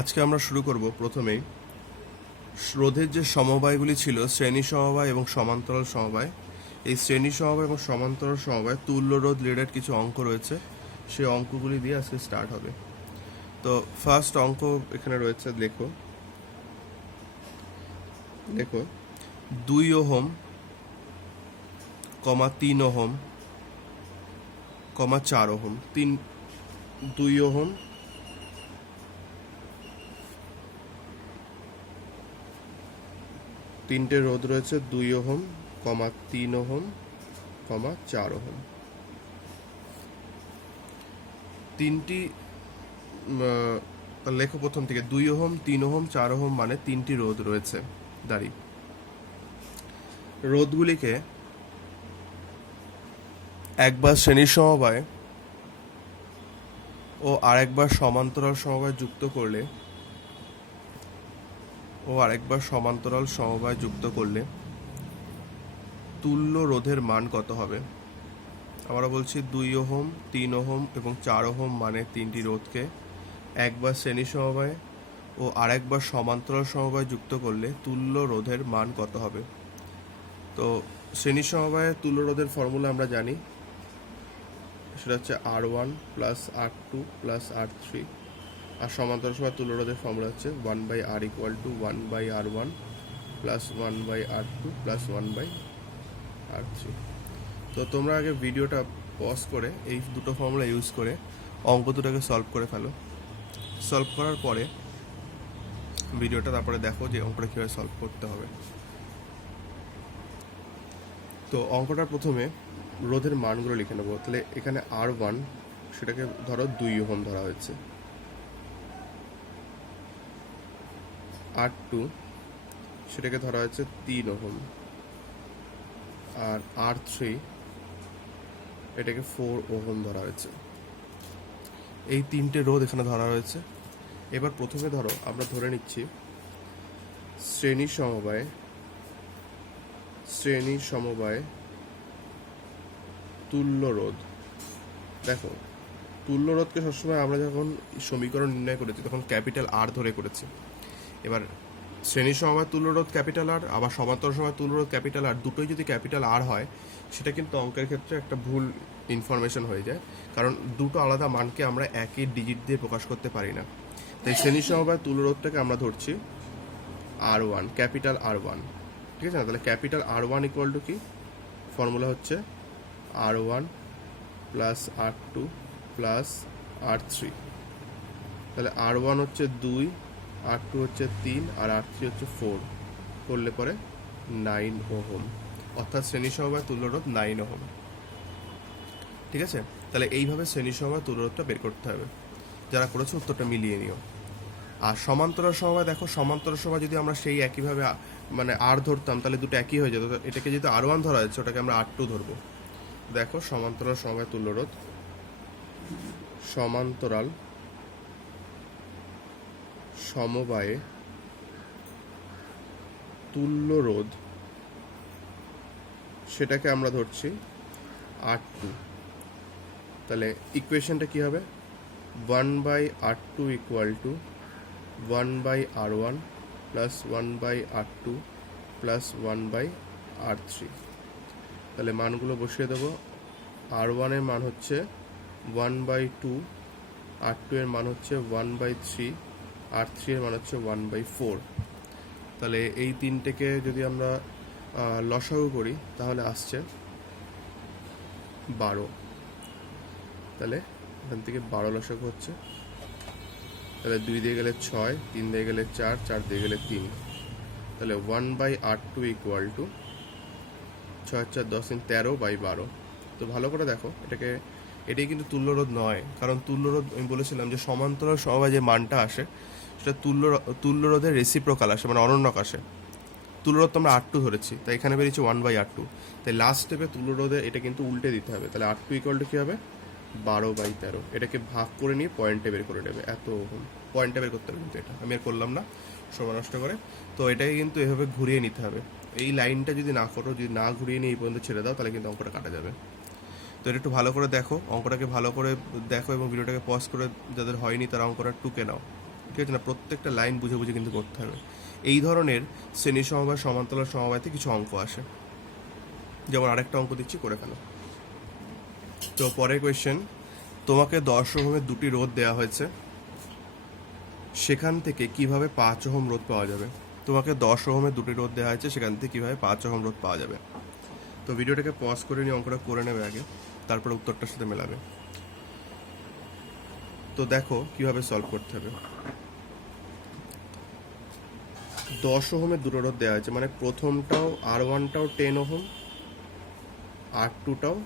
আজকে আমরা শুরু করব প্রথমেই রোধের যে সমবায়গুলি ছিল শ্রেণী সমবায় এবং সমান্তরাল সমবায়। এই শ্রেণী সমবায় এবং সমান্তরাল সমবায় তুল্য রোধ রিলেটেড কিছু অঙ্ক রয়েছে, সেই অঙ্কগুলি দিয়ে আজকে স্টার্ট হবে। তো ফার্স্ট অঙ্ক এখানে রয়েছে, দেখো 2 ওহম, 3 ওহম, 4 ওহম। 2 ওহম, 3টে রোধ রয়েছে, 2 ওহম, 3 ওহম, 4 ওহম। তিনটি লেখো প্রথম থেকে। 2 ওহম, 3 ওহম, 4 ওহম মানে 3টি রোধ রয়েছে দাঁড়ি। রোধগুলিকে একবার শ্রেণী সমবায় ও আরেকবার সমান্তরাল সমবায় যুক্ত করলে তুল্য রোধের মান কত হবে? আমরা বলছি 2 ওহম, 3 ওহম এবং 4 ওহম মানে 3টি রোধকে একবার শ্রেণী সমবায় ও আরেকবার সমান্তরাল সমবায় যুক্ত করলে তুল্য রোধের মান কত হবে? তো শ্রেণী সমবায়ের তুল্য রোধের ফর্মুলা আমরা জানি, সেটা হচ্ছে R1 plus R2 plus R3, আর সমান্তরাল সমবায় তুল্য রোধের ফর্মুলা হচ্ছে 1/R equal to 1/R1 plus 1/R2 plus 1/R3। তো তোমরা আগে ভিডিওটা পজ করে এই দুটো ফর্মুলা ইউজ করে অঙ্ক দুটোকে সলভ করে ফেলো। সলভ করার পরে ভিডিওটা তারপরে দেখো যে অঙ্কটা কীভাবে সলভ করতে হবে। তো অঙ্কটার প্রথমে রোধের মানগুলো লিখে নেবো। তাহলে এখানে R1 সেটাকে ধরো 2 ওহম ধরা হয়েছে, R2 সেটাকে ধরা হয়েছে 3 ওহম, আর R3 এটাকে 4 ওহম ধরা হয়েছে। এই 3টে রোধ এখানে ধরা হয়েছে। এবার প্রথমে ধরো আমরা ধরে নিচ্ছি শ্রেণী সমবায় তুল্য রোধ। দেখো, তুল্য রোধকে সবসময় আমরা যখন সমীকরণ নির্ণয় করেছি তখন ক্যাপিটাল আর ধরে করেছি। এবার শ্রেণী সমবায় তুল্য রোধ ক্যাপিটাল আর, আবার সমান্তরাল সমবায় তুল্য রোধ ক্যাপিটাল আর, দুটোই যদি ক্যাপিটাল আর হয় সেটা কিন্তু অঙ্কের ক্ষেত্রে একটা ভুল ইনফরমেশন হয়ে যায়, কারণ দুটো আলাদা মানকে আমরা একই ডিজিট দিয়ে প্রকাশ করতে পারি না। তাই শ্রেণী সমবায় তুল্য রোধটাকে আমরা ধরছি R1, ক্যাপিটাল R1, ঠিক আছে না? তাহলে ক্যাপিটাল R1 ইকুয়াল টু কি? ফর্মুলা হচ্ছে R1 plus R2 plus R3। তাহলে R1 হচ্ছে 2, R2 হচ্ছে 3 আর R3 হচ্ছে 4, করলে পরে 9 ওহম, অর্থাৎ শ্রেণী সমবায় তুল্য রোধ 9 ওহম। ঠিক আছে? তাহলে এইভাবে শ্রেণী সমবায় তুল্য রোধটা বের করতে হবে। যারা করেছে উত্তরটা মিলিয়ে নিও। আর সমান্তরাল সমবায়, দেখো সমান্তরাল সমবায় যদি আমরা সেই একইভাবে মানে আর ধরতাম তাহলে দুটো একই হয়ে যেত। এটাকে যেহেতু R1 ধরা হয়েছে ওটাকে আমরা R2 ধরবো। দেখো সমান্তরাল সমবায় তুল্য রোধ, সমান্তরাল সমবায়ে তুল্য রোধ সেটাকে আমরা ধরছি R2। তাহলে ইকুয়েশনটা কি হবে? 1/R2 equal to 1/R1 plus 1/R2 plus 1/R3। তাহলে মানগুলো বসিয়ে দেবো। R1 এর মান হচ্ছে 1/2, R2 এর মান হচ্ছে 1/3, R3 এর মান হচ্ছে 1/4। তাহলে এই তিনটেকে যদি আমরা লসাগু করি তাহলে আসছে 12। তাহলে এখান থেকে 12 লসাগু হচ্ছে। তাহলে 2 দিয়ে গেলে 6, 3 দিয়ে গেলে 4, 4 দিয়ে গেলে 3। তাহলে 1/R2 ইকুয়াল টু 6 4 10 13/12। তো ভালো করে দেখো, এটাই কিন্তু তুল্যরোধ নয়, কারণ তুল্যরোধ আমি বলেছিলাম যে সমান্তরাল সমবায় যে মানটা আসে সেটা তুল্যরোধের রেসিপ্রোকাল আসে, মানে অনন্যক আসে। তুল্যরোধ তো আমরা R2 ধরেছি, তাই এখানে বেরিয়েছে 1/R2। তাই লাস্ট স্টেপে তুল্যরোধে এটা কিন্তু উল্টে দিতে হবে। তাহলে R2 ইকুয়াল টু কী হবে? 12/13। এটাকে ভাগ করে নিয়ে পয়েন্টে বের করে নেবে। এত পয়েন্টে বের করতে হবে, কিন্তু এটা আমি আর করলাম না সময় নষ্ট করে। তো এটাকে কিন্তু এভাবে ঘুরিয়ে নিতে হবে। এই লাইনটা যদি না করো, যদি না ঘুরিয়ে নিয়ে এই পর্যন্ত ছেড়ে দাও তাহলে কিন্তু অঙ্কটা কাটা যাবে। তো এটা একটু ভালো করে দেখো, অঙ্কটাকে ভালো করে দেখো এবং ভিডিওটাকে পজ করে যাদের হয়নি তারা অঙ্কটা টুকে নাও, ঠিক আছে না, প্রত্যেকটা লাইন বুঝে বুঝে কিন্তু করতে হবে। এই ধরনের শ্রেণী সমবায় সমান্তরাল সমবায়তে কিছু অঙ্ক আসে, যেমন আরেকটা অঙ্ক দিচ্ছি, করে ফেলো। তো পরের কোয়েশ্চেন, তোমাকে 10 ওহমের দুটি রোধ দেওয়া হয়েছে, সেখান থেকে কিভাবে 5 ওহম রোধ পাওয়া যাবে। তোমাকে 10 ওহমের দুটি রোধ দেওয়া হয়েছে, সেখান থেকে কিভাবে 5 ওহম রোধ পাওয়া যাবে। তো ভিডিওটাকে পজ করে নিয়ে অঙ্কটা করে নেবে আগে, তারপরে উত্তরটার সাথে মেলাবে। তো দেখো কিভাবে সলভ করতে হবে। 10 ওহমের দুটো রোধ দেওয়া হয়েছে, মানে প্রথমটাও R1টাও 10 ওহম, R2টাও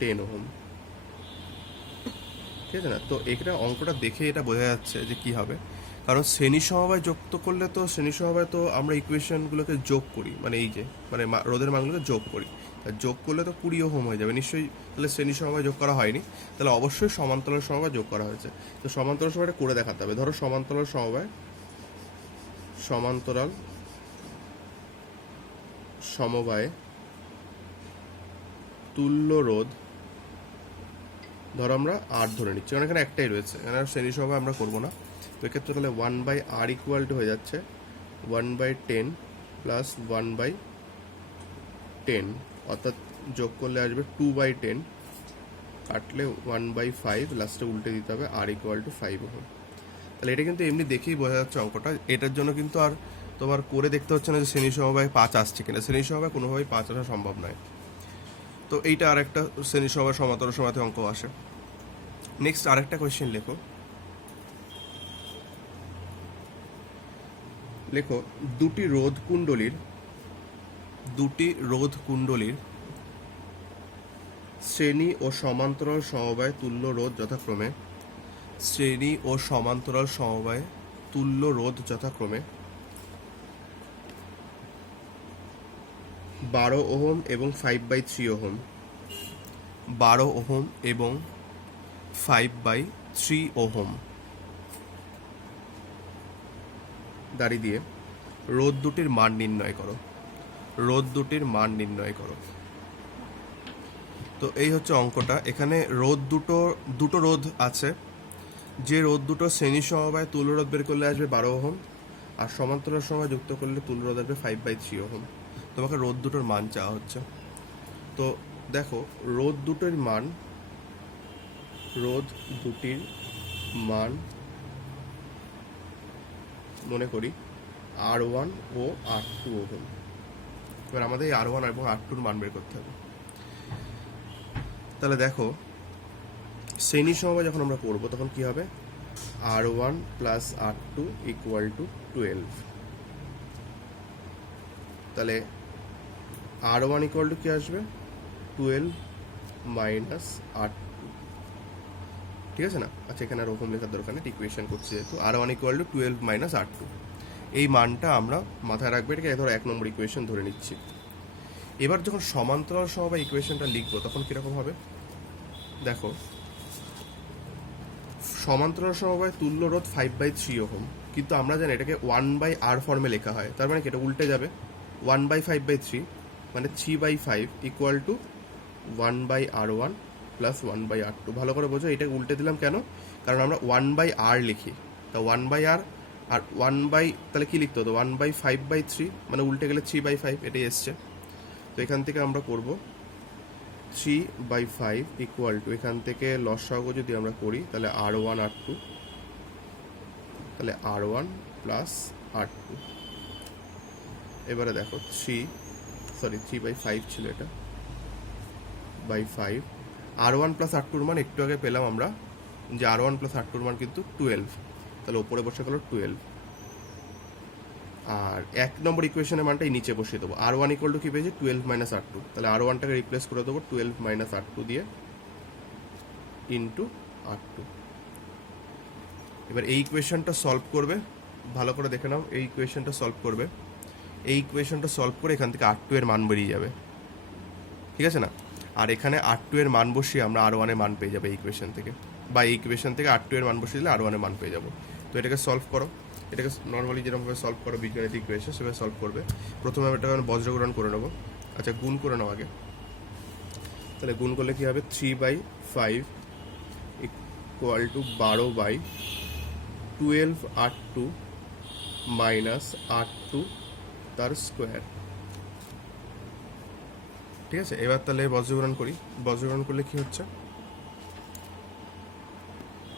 10 ওহম, ঠিক আছে না। তো এখানে অঙ্কটা দেখে এটা বোঝা যাচ্ছে যে কি হবে, কারণ শ্রেণী সমবায় যুক্ত করলে তো শ্রেণী সমবায় তো আমরা ইকুয়েশনগুলোকে যোগ করি, মানে এই যে মানে রোধের মানগুলোকে যোগ করি, যোগ করলে তো 20 ওহম হয়ে যাবে নিশ্চয়ই। তাহলে শ্রেণী সমবায় যোগ করা হয়নি, তাহলে অবশ্যই সমান্তরাল সমবায় যোগ করা হয়েছে। তো সমান্তরাল সমবায়টা করে দেখাতে হবে। ধরো সমান্তরাল সমবায় তুল্য রোধ, ধরো আমরা আর ধরে নিচ্ছি, কারণ এখানে একটাই রয়েছে, এখানে শ্রেণী সমবায় আমরা করবো না। তো এক্ষেত্রে তাহলে 1/r ইকুয়াল টু হয়ে যাচ্ছে 1/10 প্লাস 1/10, অর্থাৎ যোগ করলে আসবে 2/10, কাটলে 1/5, লাস্টে উল্টে দিতে হবে r ইকুয়াল টু 5 ওহম। তাহলে এটা কিন্তু এমনি দেখেই বোঝা যাচ্ছে অঙ্কটা। এটার জন্য কিন্তু আর তোমার করে দেখতে হচ্ছে না যে শ্রেণী সমবায় 5 আসছে কিনা। শ্রেণী সমবায় কোনোভাবেই 5 আসা সম্ভব নয়। তো এইটা আরেকটা শ্রেণী সমবায় সমান্তরাল সমবায়তে অঙ্ক আসে। নেক্সট আরেকটা কোয়েশ্চেন লেখো দুটি রোধ কুণ্ডলীর শ্রেণী ও সমান্তরাল সমবায় তুল্য রোধ যথাক্রমে 12 ওহম এবং 5/3 ওহম, 12 ওহম এবং 5/3 ওহম দাঁড়ি দিয়ে রোধ দুটির মান নির্ণয় করো। তো এই হচ্ছে অঙ্কটা। এখানে রোধ দুটো রোধ আছে, যে রোধ দুটো শ্রেণী সমবায় তুল্য রোধ বের করলে আসবে 12 ওহম, আর সমান্তরাল সমবায় যুক্ত করলে তুল্য রোধ আসবে 5/3 ওহম। তোমাকে রোধ দুটোর মান চাওয়া হচ্ছে। তো দেখো রোধ দুটির মান মনে করি R1 ও R2 ওহম। এবার আমাদের এই R1 এবং R2 মান বের করতে হবে। তাহলে দেখো শ্রেণী সমবায় যখন আমরা করবো তখন কি হবে, R1 plus R2 equal to 12। তাহলে R1 ইকুয়াল টু কি আসবে, 12 মাইনাস R2, ঠিক আছে না। আচ্ছা এখানে আর ওরকম লেখার দরকার নেই, ইকুয়েশন করছি যেহেতু। R1 equal to 12 minus R2, এই মানটা আমরা মাথায় রাখবো। এটাকে ধরো 1 নম্বর ইকুয়েশন ধরে নিচ্ছি। এবার যখন সমান্তরাল সমবায় ইকুয়েশনটা লিখবো তখন কিরকম হবে দেখো, সমান্তরাল সমবায় তুল্য রোধ 5/3 ওহম, কিন্তু আমরা জানি এটাকে 1/r ফর্মে লেখা হয়। তার মানে কি এটা উল্টে যাবে, 1/5/3 মানে 3/5 equal to 1/r1 plus 1/r2। ভালো করে বোঝো, এটাকে উল্টে দিলাম কেন, কারণ আমরা 1/r লিখি। তা 1/r আর 1 তাহলে কি লিখতে হতো, 1/5/3 মানে উল্টে গেলে 3/5, এটাই এসছে। তো এখান থেকে আমরা করব 3/5 ইকুয়াল টু, এখান থেকে লসাগু যদি আমরা করি তাহলে R1 R2, তাহলে R1 প্লাস R2। এবারে দেখো 3/5 ছিল এটা, বাই 5, R1 প্লাস R2 মান একটু আগে পেলাম আমরা যে R1 প্লাস R2 মান কিন্তু 12, তাহলে ওপরে বসে গেল 12। আর 1 নম্বর ইকুয়েশনের মানটাই নিচে বসিয়ে দেবো। R1 ইকুয়াল টু কি পেয়েছি, 12 মাইনাস R2, তাহলে R1টাকে রিপ্লেস করে দেবো 12 মাইনাস R2 দিয়ে ইন্টু R2। এবার এই ইকুয়েশনটা সলভ করবে, ভালো করে দেখে নাও। এই ইকুয়েশনটা সলভ করে এখান থেকে R2 এর মান বেরিয়ে যাবে, ঠিক আছে না। আর এখানে R2 এর মান বসিয়ে আমরা R1 এর মান পেয়ে যাবো এই ইকুয়েশন থেকে, বা এই ইকুয়েশন থেকে R2 এর মান বসিয়ে দিলে R1 এর মান পেয়ে যাবো। তো এটাকে সলভ করো, এটাকে নর্মালি যেরকমভাবে সলভ করো বীজগণিতিক ইকুয়েশন সেভাবে সলভ করবে। প্রথমে আমি এটাকে বজ্রগুণন করে নেবো। আচ্ছা গুণ করে নাও আগে। তাহলে গুণ করলে কি হবে, 3/5 equal to 12/5 12R2 minus R2 তার স্কোয়ার। ঠিক আছে, এবার তাহলে বজ্রগ্রহণ করি। বজ্রগ্রহণ করলে কি হচ্ছে,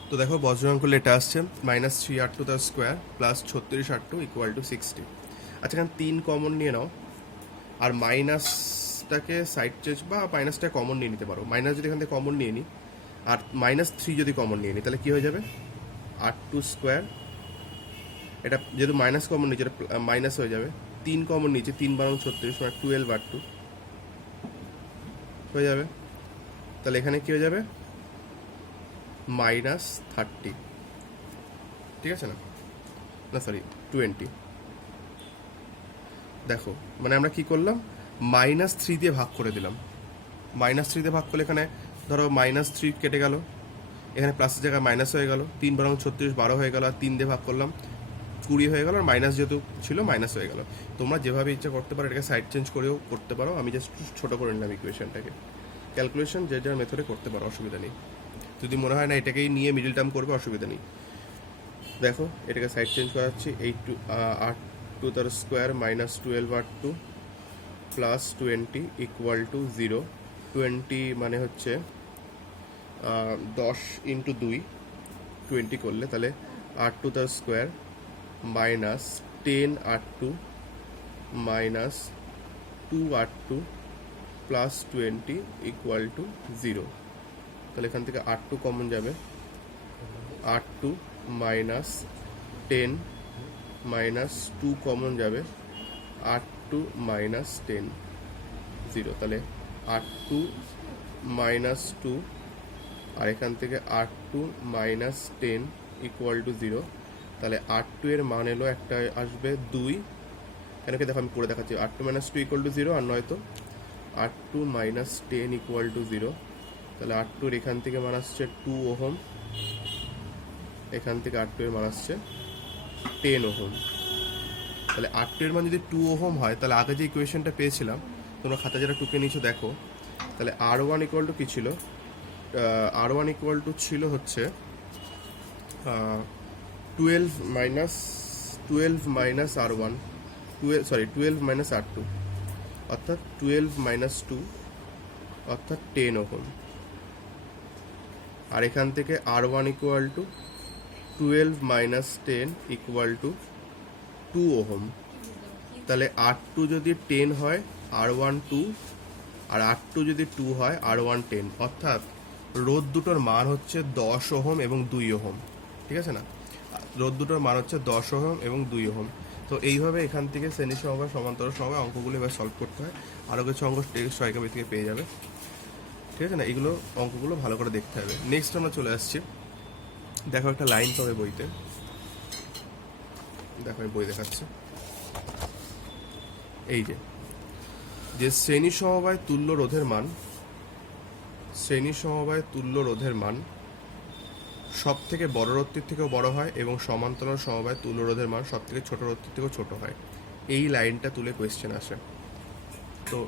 তো দেখো বজ্রগ্রহণ করলে এটা আসছে -3R2 তার square plus 36R2 equal to 60। আচ্ছা, এখানে 3 কমন নিয়ে নাও, আর মাইনাসটাকে সাইড চেঞ্জ বা মাইনাসটা কমন নিয়ে নিতে পারো। মাইনাস যদি এখান থেকে কমন নিয়ে নিই আর -3 যদি কমন নিয়ে নিই তাহলে কি হয়ে যাবে, R2 স্কোয়ার। এটা যেহেতু মাইনাস কমন নিচ্ছে এটা মাইনাস হয়ে যাবে, 3 কমন নিচ্ছে, 3 বারং 36 মানে 12R2 হয়ে যাবে। তাহলে এখানে কি হয়ে যাবে, -30। ঠিক আছে না, না সরি 20। দেখো মানে আমরা কি করলাম, -3 দিয়ে ভাগ করে দিলাম। -3 দিয়ে ভাগ করলে এখানে ধরো -3 কেটে গেল, এখানে প্লাসের জায়গায় মাইনাস হয়ে গেল, 3 বারং 36 12 হয়ে গেল, আর 3 দিয়ে ভাগ করলাম 20 হয়ে গেল, আর মাইনাস যেহেতু ছিল মাইনাস হয়ে গেল। তোমরা যেভাবে ইচ্ছা করতে পারো, এটাকে সাইড চেঞ্জ করেও করতে পারো। আমি জাস্ট ছোটো করে নিলাম ইকুয়েশনটাকে। ক্যালকুলেশন যে যার মেথডে করতে পারো, অসুবিধা নেই। যদি মনে হয় না এটাকেই নিয়ে মিডল টার্ম করবে, অসুবিধা নেই। দেখো এটাকে সাইড চেঞ্জ করাচ্ছি, R2 তার square minus 12R2 plus 20 equal to 0। 20 মানে হচ্ছে 10 ইন্টু 2, 20 করলে তাহলে R2 তার square minus 10R2 minus 2R2 plus 20 equal to 0। তাহলে এখান থেকে R2 কমন যাবে, R2 মাইনাস 10 মাইনাস 2 কমন যাবে, R2 মাইনাস 10 0। তাহলে R2 মাইনাস 2 আর এখান থেকে R2 মাইনাস 10 ইকুয়াল টু 0। তাহলে R2 এর মান এলো একটা আসবে 2। কেন কি দেখো আমি করে দেখাচ্ছি, R2 মাইনাস 2 ইকুয়াল টু 0, আর নয়তো R2 মাইনাস 10 ইকুয়াল টু 0। তাহলে R2 এর এখান থেকে মান আসছে 2 ওহম, এখান থেকে R2 এর মান আসছে 10 ওহম। তাহলে R2 এর মান যদি 2 ওহম হয়, তাহলে আগে যে ইকুয়েশনটা পেয়েছিলাম, তোমরা খাতা যারা টুকে নিয়েছো দেখো, তাহলে R1 ইকুয়াল টু কি ছিল, R1 ইকুয়াল টু ছিল হচ্ছে 12 মাইনাস R1, 12 মাইনাস R2, অর্থাৎ 12 মাইনাস 2 অর্থাৎ 10 ওহম। আর এখান থেকে R1 equal to 12 minus 10 equal to 2 ohm. তাহলে R2 যদি 10 হয় R1 2, আর R2 যদি 2 হয় R1 10, অর্থাৎ রোধ দুটোর মান হচ্ছে 10 ওহম এবং 2 ওহম। ঠিক আছে না, রোধ দুটোর মান হচ্ছে 10 ওহম এবং 2 ওহম। তো এইভাবে এখান থেকে শ্রেণী সমবায় সমান্তরাল সমবায় অঙ্কগুলো এবার সলভ করতে হয়। আরও কিছু অঙ্ক সহায়িকা বই থেকে পেয়ে যাবে। ঠিক আছে না, এগুলো অঙ্কগুলো ভালো করে দেখতে হবে। নেক্সট আমরা চলে আসছি, দেখো একটা লাইন পাবে বইতে, দেখো আমি বই দেখাচ্ছি। এই যে শ্রেণী সমবায় তুল্য রোধের মান, শ্রেণী সমবায় তুল্য রোধের মান সব থেকে বড় রোধটির থেকেও বড় হয় এবং সমান্তরাল সমবায় তুল্য রোধের মান সব থেকে ছোট রোধটির থেকেও ছোট হয়। এই লাইনটা তুলে কোয়েশ্চেন আসে। তো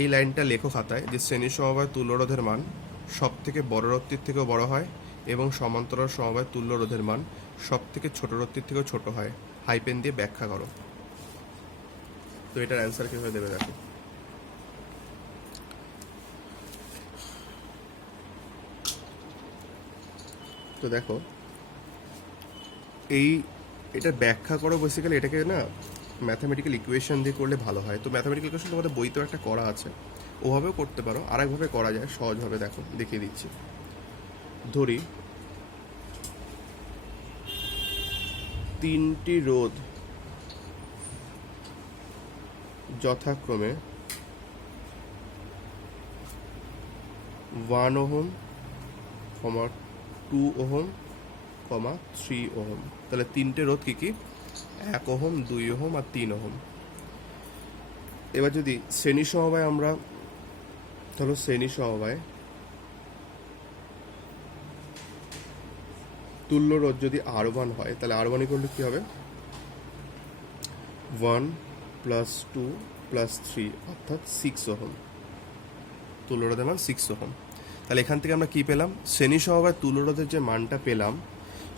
এই লাইনটা লেখো খাতায়, যে শ্রেণী সমবায় তুল্য রোধের মান সব থেকে বড় রোধটির থেকেও বড় হয় এবং সমান্তরাল সমবায় তুল্য রোধের মান সব থেকে ছোট রোধটির থেকেও ছোট হয়। হাইপেন দিয়ে ব্যাখ্যা করো। তো এটার অ্যান্সার কিভাবে দেবে দেখো। তো দেখো এটা ব্যাখ্যা করো, বেসিক্যালি এটাকে না ম্যাথামেটিক্যাল ইকুয়েশন দিয়ে করলে ভালো হয়। তো ম্যাথামেটিক্যাল ইকুয়েশন তোমাদের বইতেও একটা করা আছে, ওভাবেও করতে পারো, আরেকভাবে করা যায় সহজভাবে। দেখো দেখিয়ে দিচ্ছি। ধরি 3টি রোধ যথাক্রমে 1 ওহম, 2 ওহম, 3 ওহম। তাহলে 3টে রোধ কি কি, 1 ওহম, 2 ওহম আর 3 ওহম। এবার যদি শ্রেণী সমবায় আমরা ধরো শ্রেণী সমবায় তুল্য রোধ যদি R1 হয়, তাহলে R1 ইকুয়াল টু কি হবে, 1 প্লাস 2 প্লাস 3 অর্থাৎ 6 ওহম। তুল্য রোধের মান 6 ওহম। তাহলে এখান থেকে আমরা কি পেলাম, শ্রেণী সমবায় তুল্য রোধের যে মানটা পেলাম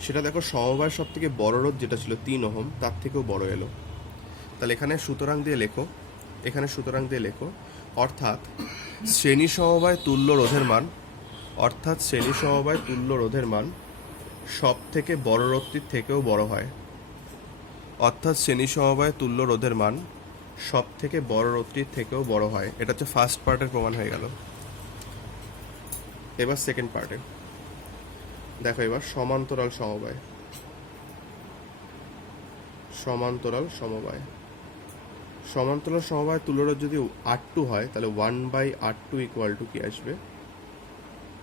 সেটা দেখো সমবায়ের সব থেকে বড় রোধ যেটা ছিল 3 ওহম, তার থেকেও বড় এলো। তাহলে এখানে সুতরাং দিয়ে লেখো, এখানে সুতরাং দিয়ে লেখো, অর্থাৎ শ্রেণী সমবায় তুল্য রোধের মান, অর্থাৎ শ্রেণী সমবায় তুল্য রোধের মান সব থেকে বড় রোধটির থেকেও বড় হয়। অর্থাৎ শ্রেণী সমবায় তুল্য রোধের মান সব থেকে বড় রোধটির থেকেও বড় হয়। এটা হচ্ছে ফার্স্ট পার্টের প্রমাণ হয়ে গেল। এবার সেকেন্ড পার্টে দেখো, এবার সমান্তরাল সমবায়, সমান্তরাল সমবায়, সমান্তরাল সমবায় তুল্যরোধ যদি R2 হয় তাহলে 1/R2 ইকুয়াল টু কি আসবে,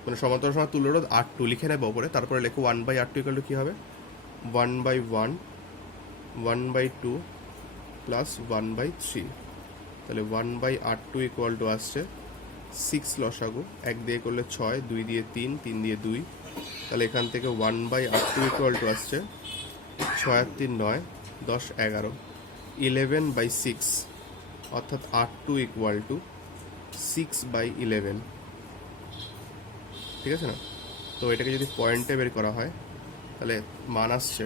মানে সমান্তরাল সমবায় তুল্যরোধ R2 লিখে নেব ওপরে, তারপরে লেখো 1/R2 ইকুয়াল টু কি হবে, 1/1, 1/2 প্লাস 1/3। তাহলে 1/R2 ইকুয়াল টু আসছে 6 লসাগু, 1 দিয়ে করলে 6, 2 দিয়ে 3, 3 দিয়ে 2। তাহলে এখান থেকে 1/R2 ইকুয়াল টু আসছে 6 আর 3 9, 10 11, 11/6, অর্থাৎ R2 ইকুয়াল টু 6/11। ঠিক আছে না? তো এটাকে যদি পয়েন্টে বের করা হয় তাহলে মান আসছে,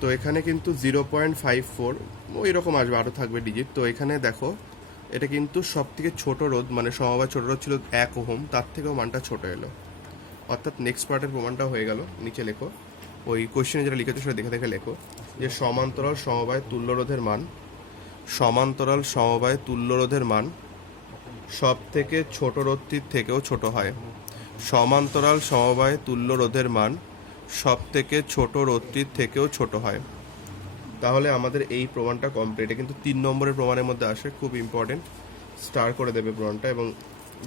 তো এখানে কিন্তু 0.54 ওই রকম আসবে, আরও থাকবে ডিজিট। তো এখানে দেখো এটা কিন্তু সব থেকে ছোটো রোধ, মানে সমবায় ছোটো রোধ ছিল 1 ওহম, তার থেকেও মানটা ছোট এলো। অর্থাৎ নেক্সট পার্টের প্রমাণটা হয়ে গেল। নিচে লেখো, ওই কোশ্চেনে যেটা লিখেছো সেটা দেখে দেখে লেখো, যে সমান্তরাল সমবায় তুল্যরোধের মান, সমান্তরাল সমবায় তুল্যরোধের মান সব থেকে ছোট রোধটির থেকেও ছোট হয়। সমান্তরাল সমবায় তুল্যরোধের মান সব থেকে ছোট রোধটির থেকেও ছোট হয়। তাহলে আমাদের এই প্রমাণটা কমপ্লিট। এটা কিন্তু 3 নম্বরের প্রমাণের মধ্যে আসে, খুব ইম্পর্টেন্ট। স্টার করে দেবে প্রমাণটা এবং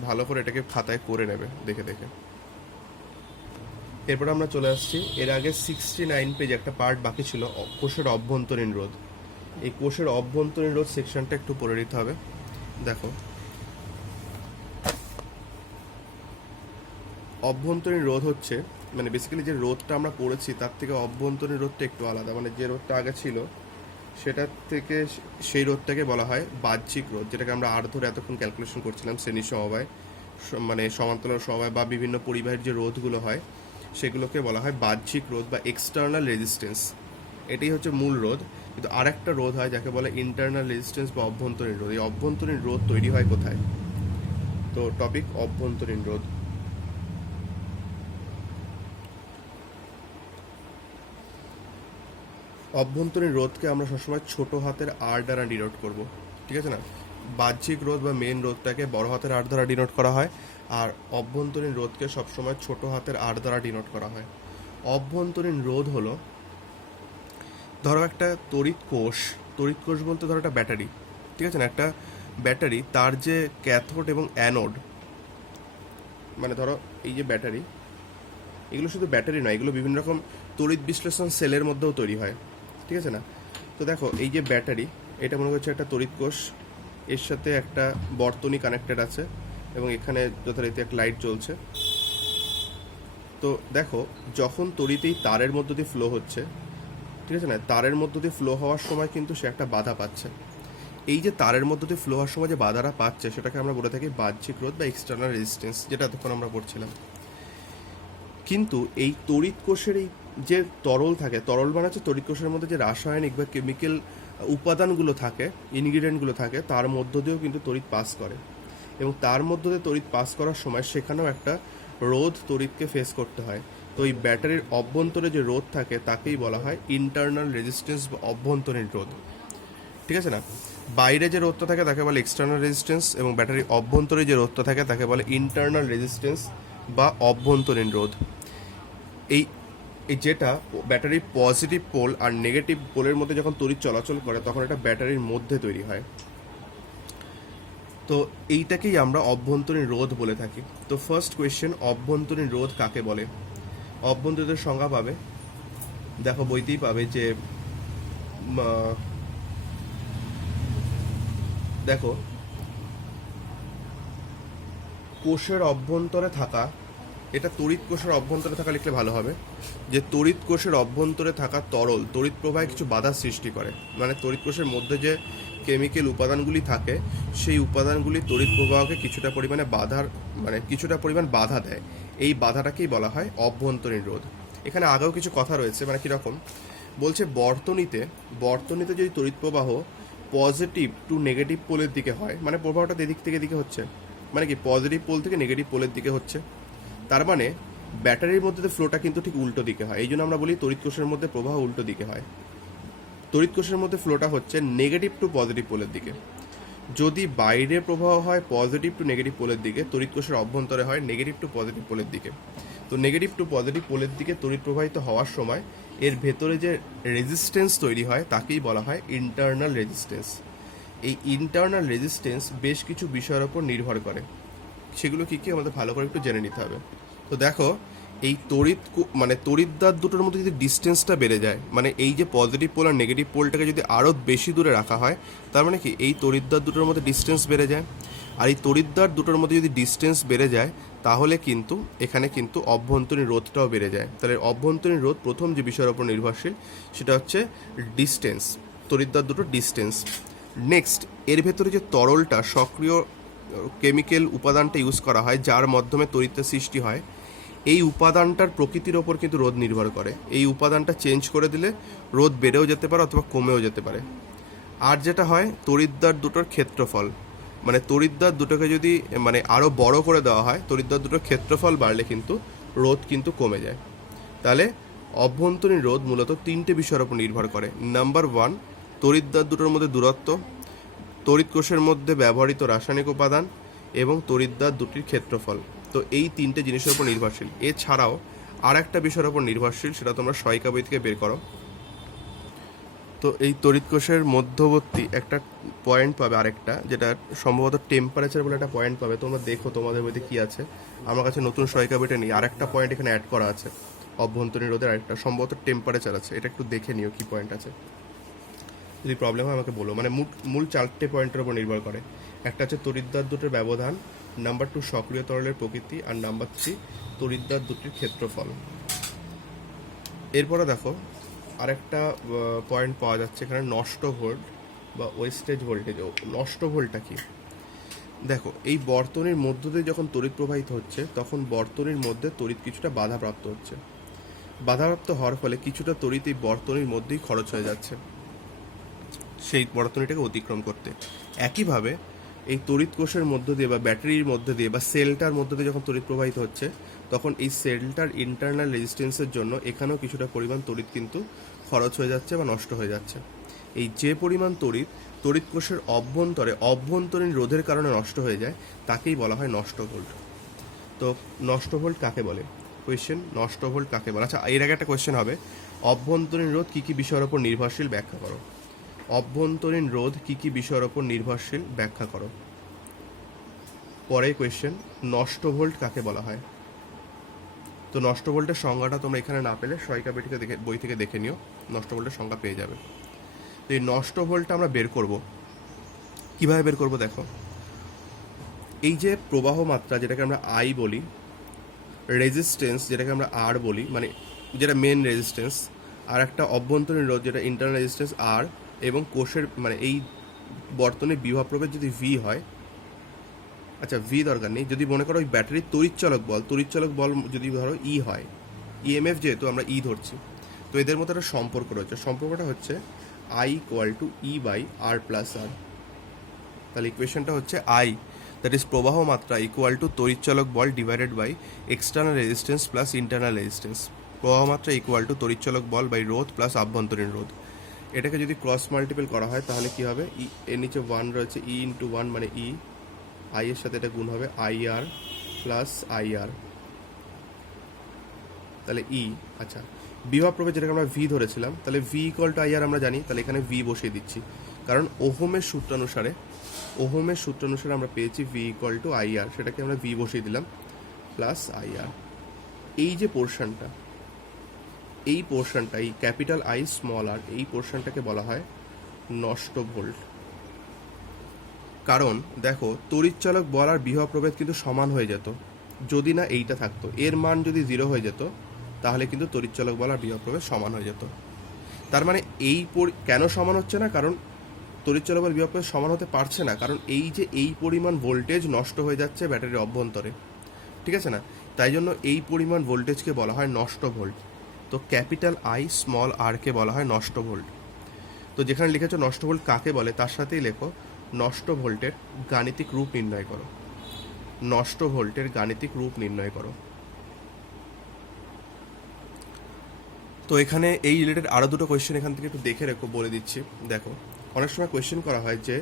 ভালো করে এটাকে খাতায় করে নেবে দেখে দেখে। এরপর আমরা চলে আসছি, এর আগে 69 পেজ একটা পার্ট বাকি ছিল, কোষের অভ্যন্তরীণ রোধ। এই কোষের অভ্যন্তরীণ রোধ সেকশনটা একটু পড়ে নিতে হবে। দেখো, অভ্যন্তরীণ রোধ হচ্ছে, মানে বেসিক্যালি যে রোধটা আমরা পড়েছি তার থেকে অভ্যন্তরীণ রোধটা একটু আলাদা। মানে যে রোধটা আগে ছিল সেটার থেকে সেই রোধটাকে বলা হয় বাহ্যিক রোধ, যেটাকে আমরা আর ধরে এতক্ষণ ক্যালকুলেশন করছিলাম শ্রেণী সমবায়, মানে সমান্তরাল সমবায় বা বিভিন্ন পরিবাহের যে রোধগুলো হয় সেগুলোকে বলা হয় বাহ্যিক রোধ বা এক্সটার্নাল রেজিস্ট্যান্স। এটাই হচ্ছে মূল রোধ। কিন্তু আরেকটা রোধ হয় যাকে বলে ইন্টারনাল রেজিস্ট্যান্স বা অভ্যন্তরীণ রোধ। এই অভ্যন্তরীণ রোধ তৈরি হয় কোথায়? তো টপিক অভ্যন্তরীণ রোধ। অভ্যন্তরীণ রোধকে আমরা সবসময় ছোট হাতের আর দ্বারা ডিনোট করব, ঠিক আছে না? বাহ্যিক রোধ বা মেন রোধটাকে বড় হাতের আর দ্বারা ডিনোট করা হয়, আর অভ্যন্তরীণ রোধকে সবসময় ছোট হাতের আর দ্বারা ডিনোট করা হয়। অভ্যন্তরীণ রোধ হলো, ধরো একটা তড়িৎ কোষ বলতে ধরো একটা ব্যাটারি, ঠিক আছে না? একটা ব্যাটারি, তার যে ক্যাথোড এবং অ্যানোড, মানে ধরো এই যে ব্যাটারি, এগুলো শুধু ব্যাটারি নয়, এগুলো বিভিন্ন রকম তড়িৎ বিশ্লেষণ সেলের মধ্যেও তৈরি হয়, ঠিক আছে না? তো দেখো এই যে ব্যাটারি, এটা মনে করছে একটা তড়িৎ কোষ, এর সাথে একটা বর্তনী কানেক্টেড আছে এবং এখানে যথারীতি এক লাইট জ্বলছে। তো দেখো যখন তড়িৎ এই তারের মধ্য দিয়ে ফ্লো হচ্ছে, ঠিক আছে না, তারের মধ্য দিয়ে ফ্লো হওয়ার সময় কিন্তু সে একটা বাধা পাচ্ছে। এই যে তারের মধ্য দিয়ে ফ্লো হওয়ার সময় যে বাধাটা পাচ্ছে সেটাকে আমরা বলে থাকি বাহ্যিক রোধ বা এক্সটার্নাল রেজিস্ট্যান্স, যেটা এতক্ষণ আমরা পড়ছিলাম। কিন্তু এই তড়িৎ কোষের এই যে তরল থাকে, তরল মানে হচ্ছে তড়িৎ কোষের মধ্যে যে রাসায়নিক বা কেমিক্যাল উপাদানগুলো থাকে, ইনগ্রিডিয়েন্টগুলো থাকে, তার মধ্য দিয়েও কিন্তু তড়িৎ পাস করে। এবং তার মধ্য দিয়ে তড়িৎ পাস করার সময় সেখানেও একটা রোধ তড়িৎকে ফেস করতে হয়। তো এই ব্যাটারির অভ্যন্তরে যে রোধ থাকে তাকেই বলা হয় ইন্টারনাল রেজিস্ট্যান্স বা অভ্যন্তরীণ রোধ, ঠিক আছে না? বাইরে যে রোধটা থাকে তাকে বলে এক্সটার্নাল রেজিস্ট্যান্স, এবং ব্যাটারির অভ্যন্তরে যে রোধটা থাকে তাকে বলে ইন্টারনাল রেজিস্ট্যান্স বা অভ্যন্তরীণ রোধ। এই যেটা ব্যাটারির পজিটিভ পোল আর নেগেটিভ পোলের মধ্যে যখন তড়িৎ চলাচল করে তখন এটা ব্যাটারির মধ্যে তৈরি হয়। তো এইটাকেই আমরা অভ্যন্তরীণ রোধ বলে থাকি। তো ফার্স্ট কোয়েশ্চেন, অভ্যন্তরীণ রোধ কাকে বলে? অভ্যন্তরীণ সংজ্ঞা পাবে, দেখো বইতেই পাবে যে দেখো কোষের অভ্যন্তরে থাকা, এটা তড়িৎ কোষের অভ্যন্তরে থাকা লিখলে ভালো হবে, যে তড়িৎ কোষের অভ্যন্তরে থাকা তরল তড়িৎ প্রবাহে কিছু বাধা সৃষ্টি করে। মানে তড়িৎ কোষের মধ্যে যে কেমিক্যাল উপাদানগুলি থাকে সেই উপাদানগুলি তড়িৎ প্রবাহকে কিছুটা পরিমাণ বাধা দেয়। এই বাধাটাকেই বলা হয় অভ্যন্তরীণ রোধ। এখানে আগেও কিছু কথা রয়েছে, মানে কীরকম বলছে, বর্তনীতে যদি তড়িৎ প্রবাহ পজিটিভ টু নেগেটিভ পোলের দিকে হয়, মানে প্রবাহটা এদিক থেকে দিকে হচ্ছে, মানে কি পজিটিভ পোল থেকে নেগেটিভ পোলের দিকে হচ্ছে, তার মানে ব্যাটারির মধ্যে ফ্লোটা কিন্তু ঠিক উল্টো দিকে হয়। এই জন্য আমরা বলি তড়িৎ কোষের মধ্যে প্রবাহ উল্টো দিকে হয়। তড়িৎ কোষের মধ্যে ফ্লোটা হচ্ছে নেগেটিভ টু পজিটিভ পোলের দিকে। যদি বাইরে প্রবাহ হয় পজিটিভ টু নেগেটিভ পোলের দিকে, তড়িৎ কোষের অভ্যন্তরে হয় নেগেটিভ টু পজিটিভ পোলের দিকে। তো নেগেটিভ টু পজিটিভ পোলের দিকে তড়িৎ প্রবাহিত হওয়ার সময় এর ভেতরে যে রেজিস্ট্যান্স তৈরি হয় তাকেই বলা হয় ইন্টারনাল রেজিস্ট্যান্স। এই ইন্টারনাল রেজিস্ট্যান্স বেশ কিছু বিষয়ের ওপর নির্ভর করে, সেগুলো কী কী আমাদের ভালো করে একটু জেনে নিতে হবে। তো দেখো, এই তড়িৎদ্বার দুটোর মধ্যে যদি ডিস্টেন্সটা বেড়ে যায়, মানে এই যে পজিটিভ পোল আর নেগেটিভ পোলটাকে যদি আরও বেশি দূরে রাখা হয়, তার মানে কি এই তড়িৎদ্বার দুটোর মধ্যে ডিস্টেন্স বেড়ে যায়। আর এই তড়িৎদ্বার দুটোর মধ্যে যদি ডিস্টেন্স বেড়ে যায়, তাহলে কিন্তু এখানে কিন্তু অভ্যন্তরীণ রোধটাও বেড়ে যায়। তাহলে অভ্যন্তরীণ রোধ প্রথম যে বিষয়ের ওপর নির্ভরশীল সেটা হচ্ছে ডিস্টেন্স, তড়িৎদ্বার দুটোর ডিস্টেন্স। নেক্সট, এর ভেতরে যে তরলটা, সক্রিয় কেমিক্যাল উপাদানটা ইউজ করা হয় যার মাধ্যমে তড়িৎটা সৃষ্টি হয়, এই উপাদানটার প্রকৃতির ওপর কিন্তু রোধ নির্ভর করে। এই উপাদানটা চেঞ্জ করে দিলে রোধ বেড়েও যেতে পারে অথবা কমেও যেতে পারে। আর যেটা হয়, তড়িৎদ্বার দুটোর ক্ষেত্রফল, মানে তড়িৎদ্বার দুটোকে যদি আরও বড় করে দেওয়া হয়, তড়িৎদ্বার দুটোর ক্ষেত্রফল বাড়লে কিন্তু রোধ কিন্তু কমে যায়। তাহলে অভ্যন্তরীণ রোধ মূলত তিনটে বিষয়ের উপর নির্ভর করে। নাম্বার 1, তড়িৎদ্বার দুটোর মধ্যে দূরত্ব, তড়িৎ কোষের মধ্যে ব্যবহৃত রাসায়নিক উপাদান এবং তড়িৎদ্বার দুটির ক্ষেত্রফল। তো এই তিনটে জিনিসের উপর নির্ভরশীল। এছাড়াও আর একটা বিষয়ের উপর নির্ভরশীল, সেটা তোমরা সহায়িকা বই থেকে বের করো। তো এই তড়িৎ কোষের মধ্যবর্তী একটা পয়েন্ট পাবে, আরেকটা যেটা সম্ভবত টেম্পারেচার বলে একটা পয়েন্ট পাবে। তোমরা দেখো তোমাদের বইতে কি আছে, আমার কাছে নতুন সহায়িকা বইটা নেই। আরেকটা পয়েন্ট এখানে অ্যাড করা আছে অভ্যন্তরীণ রোধের, আরেকটা সম্ভবত টেম্পারেচার আছে। এটা একটু দেখে নিও কি পয়েন্ট আছে, যদি প্রবলেম হয় আমাকে বলো। মানে মূল 4টে পয়েন্টের উপর নির্ভর করে। একটা হচ্ছে তড়িৎদ্বার দুটোর ব্যবধান, নাম্বার 2 সক্রিয় তরলের প্রকৃতি, আর নাম্বার 3 তড়িৎদ্বার দুটির ক্ষেত্রফল। এরপরে দেখো আরেকটা পয়েন্ট পাওয়া যাচ্ছে এখানে, নষ্ট ভোল্ট বা ওয়েস্টেজ ভোল্টেজ। নষ্ট ভোল্টটা কি? দেখো, এই বর্তনীর মধ্য দিয়ে যখন তড়িৎ প্রবাহিত হচ্ছে, তখন বর্তনীর মধ্যে তড়িৎ কিছুটা বাধাপ্রাপ্ত হচ্ছে। বাধাপ্রাপ্ত হওয়ার ফলে কিছুটা তড়িৎ এই বর্তনীর মধ্যেই খরচ হয়ে যাচ্ছে সেই বর্তনীটাকে অতিক্রম করতে। একইভাবে এই তড়িৎ কোষের মধ্য দিয়ে বা ব্যাটারির মধ্যে দিয়ে বা সেলটার মধ্য দিয়ে যখন তড়িৎ প্রবাহিত হচ্ছে, তখন এই সেলটার ইন্টারনাল রেজিস্ট্যান্সের জন্য এখানেও কিছুটা পরিমাণ তড়িৎ কিন্তু খরচ হয়ে যাচ্ছে বা নষ্ট হয়ে যাচ্ছে। এই যে পরিমাণ তড়িৎ কোষের অভ্যন্তরীণ রোধের কারণে নষ্ট হয়ে যায়, তাকেই বলা হয় নষ্ট ভোল্ট। তো নষ্ট ভোল্ট কাকে বলে? কোয়েশ্চেন, নষ্ট ভোল্ট কাকে বলে? আচ্ছা, এর আগে একটা কোয়েশ্চেন হবে, অভ্যন্তরীণ রোধ কী কী বিষয়ের ওপর নির্ভরশীল ব্যাখ্যা করো। অভ্যন্তরীণ রোধ কী কী বিষয়ের ওপর নির্ভরশীল ব্যাখ্যা করো। পরে কোয়েশ্চেন, নষ্ট ভোল্ট কাকে বলা হয়? তো নষ্ট ভোল্টের সংজ্ঞাটা তোমরা এখানে না পেলে সহায়িকা বই থেকে দেখে নিও, নষ্ট ভোল্টের সংজ্ঞা পেয়ে যাবে। তো এই নষ্ট ভোল্টটা আমরা বের করব কিভাবে বের করব? দেখো, এই যে প্রবাহ মাত্রা যেটাকে আমরা আই বলি, রেজিস্ট্যান্স যেটাকে আমরা আর বলি, মানে যেটা মেন রেজিস্ট্যান্স, আর একটা অভ্যন্তরীণ রোধ যেটা ইন্টারনাল রেজিস্ট্যান্স আর, এবং কোষের এই বর্তনীর বিভব প্রভেদ যদি ভি হয়, আচ্ছা ভি দরকার নেই, যদি মনে করো ওই ব্যাটারির তড়িৎচালক বল যদি ধরো ই হয়, ইএমএফ যেহেতু আমরা ই ধরছি, তো এদের মধ্যে একটা সম্পর্ক রয়েছে। সম্পর্কটা হচ্ছে I equal to E by R plus R. তাহলে ইকুয়েশনটা হচ্ছে আই, দ্যাট ইজ প্রবাহ মাত্রা, ইকুয়াল টু তড়িৎচালক বল divided by external resistance plus internal resistance. প্রবাহ মাত্রা ইকুয়াল টু তড়িৎচালক বল বাই রোধ প্লাস আভ্যন্তরীণ রোধ। এটাকে যদি ক্রস মাল্টিপল করা হয় তাহলে কি হবে? এর নিচে 1 রয়েছে, ই ইন্টু 1 মানে ই, আই এর সাথে এটা গুণ হবে আই আর প্লাস আই আর, তাহলে ই। আচ্ছা, বিভব প্রভেদ যেটাকে আমরা ভি ধরেছিলাম, তাহলে ভি ইকুয়াল টু আই আর আমরা জানি, তাহলে এখানে ভি বসিয়ে দিচ্ছি, কারণ ওহমের সূত্রানুসারে আমরা পেয়েছি ভি ইকুয়াল টু আই আর, সেটাকে আমরা ভি বসিয়ে দিলাম প্লাস আই আর। এই যে পোর্শনটা, এই ক্যাপিটাল আই স্মল আর, এই পোর্শনটাকে বলা হয় নষ্ট ভোল্ট। কারণ দেখো, তড়িৎচালক বল আর বিভব প্রভেদ কিন্তু সমান হয়ে যেত যদি না এইটা থাকতো। এর মান যদি 0 হয়ে যেত, তাহলে কিন্তু তড়িৎচালক বল আর বিভব প্রভেদ সমান হয়ে যেত। তার মানে কেন সমান হচ্ছে না? কারণ তড়িৎচালক বল বিভব প্রভেদ সমান হতে পারছে না, কারণ এই পরিমাণ ভোল্টেজ নষ্ট হয়ে যাচ্ছে ব্যাটারির অভ্যন্তরে, ঠিক আছে না? তাই জন্য এই পরিমাণ ভোল্টেজকে বলা হয় নষ্ট ভোল্ট। তো ক্যাপিটাল আই স্মল আর কে বলা হয় নষ্ট ভোল্ট। তো যেখানে লিখেছো নষ্ট ভোল্ট কাকে বলে তার সাথেই লেখো নষ্ট ভোল্টের গাণিতিক রূপ নির্ণয় করো। নষ্ট ভোল্টের গাণিতিক রূপ নির্ণয় করো। তো এখানে এই রিলেটেড আরও দুটো কোয়েশ্চেন এখান থেকে একটু দেখে রেখো, বলে দিচ্ছি। দেখো, অনেক সময় কোয়েশ্চেন করা হয় যে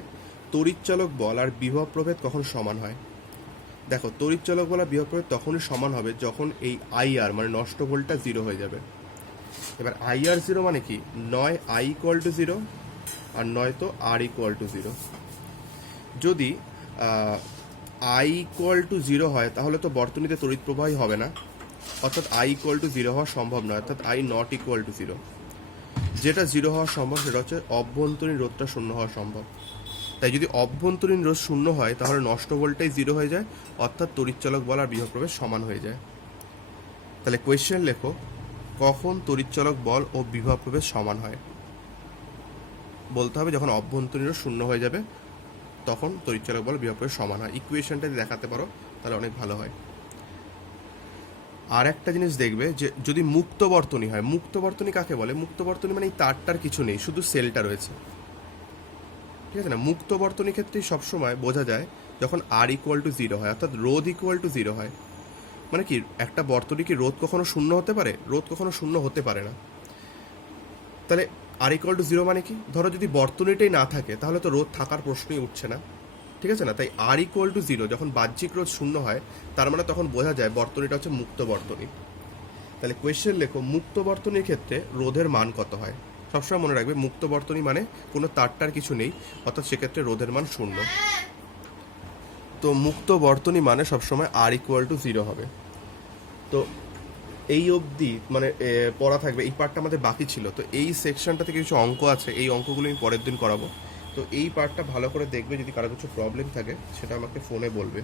তড়িৎচালক বল আর বিভব প্রভেদ কখন সমান হয়। দেখো, তড়িৎচালক বল আর বিভব প্রভেদ তখনই সমান হবে যখন এই আইআর মানে নষ্ট ভোল্টটা জিরো হয়ে যাবে। এবার আইআর জিরো মানে কি, নয় আই ইকুয়াল টু জিরো আর নয়তো আর ইকুয়াল টু জিরো। যদি আই ইকুয়াল টু জিরো হয় তাহলে তো বর্তনীতে তড়িৎ প্রবাহই হবে না, অর্থাৎ আই ইকুয়াল টু জিরো হওয়া সম্ভব নয়, অর্থাৎ I not equal to zero. যেটা জিরো হওয়া সম্ভব সেটা হচ্ছে অভ্যন্তরীণ রোধটা শূন্য হওয়া সম্ভব। তাই যদি অভ্যন্তরীণ রোধ শূন্য হয় তাহলে নষ্ট ভোল্টেজ জিরো হয়ে যায়, অর্থাৎ তড়িৎচালক বল আর বিভব প্রভেদ সমান হয়ে যায়। তাহলে কোয়েশ্চেন লেখো, কখন তড়িৎচালক বল ও বিভব প্রভেদ সমান হয়। বলতে হবে যখন অভ্যন্তরীণ রোধ শূন্য হয়ে যাবে তখন তড়িৎচালক বল বিভব প্রভেদ সমান হয়। ইকুয়েশনটা যদি দেখাতে পারো তাহলে অনেক ভালো হয়। আর একটা জিনিস দেখবে যে যদি মুক্ত বর্তনী হয়, মুক্ত বর্তনী কাকে বলে, মুক্ত বর্তনী মানে এই তারটার কিছু নেই, শুধু সেলটা রয়েছে, ঠিক আছে না। মুক্ত বর্তনী ক্ষেত্রে সবসময় বোঝা যায় যখন আর ইকুয়াল টু জিরো হয়, অর্থাৎ রোধ ইকুয়াল টু জিরো হয়। মানে কি, একটা বর্তনী কি রোধ কখনো শূন্য হতে পারে? রোধ কখনো শূন্য হতে পারে না। তাহলে আর ইকুয়াল টু জিরো মানে কি, ধরো যদি বর্তনীটাই না থাকে তাহলে তো রোধ থাকার প্রশ্নই উঠছে না, ঠিক আছে না। তাই আর ইকুয়াল টু জিরো যখন বাহ্যিক রোধ শূন্য হয় তার মানে তখন বোঝা যায় বর্তনীটা হচ্ছে মুক্ত বর্তনী। তাহলে কোয়েশ্চেন লেখো, মুক্ত বর্তনীর ক্ষেত্রে রোধের মান কত হয়। সবসময় মনে রাখবে মুক্ত বর্তনী মানে কোনো তারটার কিছু নেই, অর্থাৎ সেক্ষেত্রে রোধের মান শূন্য। তো মুক্ত বর্তনী মানে সবসময় আর ইকুয়াল টু জিরো হবে। তো এই অবধি মানে পড়া থাকবে, এই পার্টটা আমাদের বাকি ছিল। তো এই সেকশনটা থেকে কিছু অঙ্ক আছে, এই অঙ্কগুলো আমি পরের দিন করাবো। তো এই পার্টটা ভালো করে দেখবে, যদি কারো কিছু প্রবলেম থাকে সেটা আমাকে ফোনে বলবে।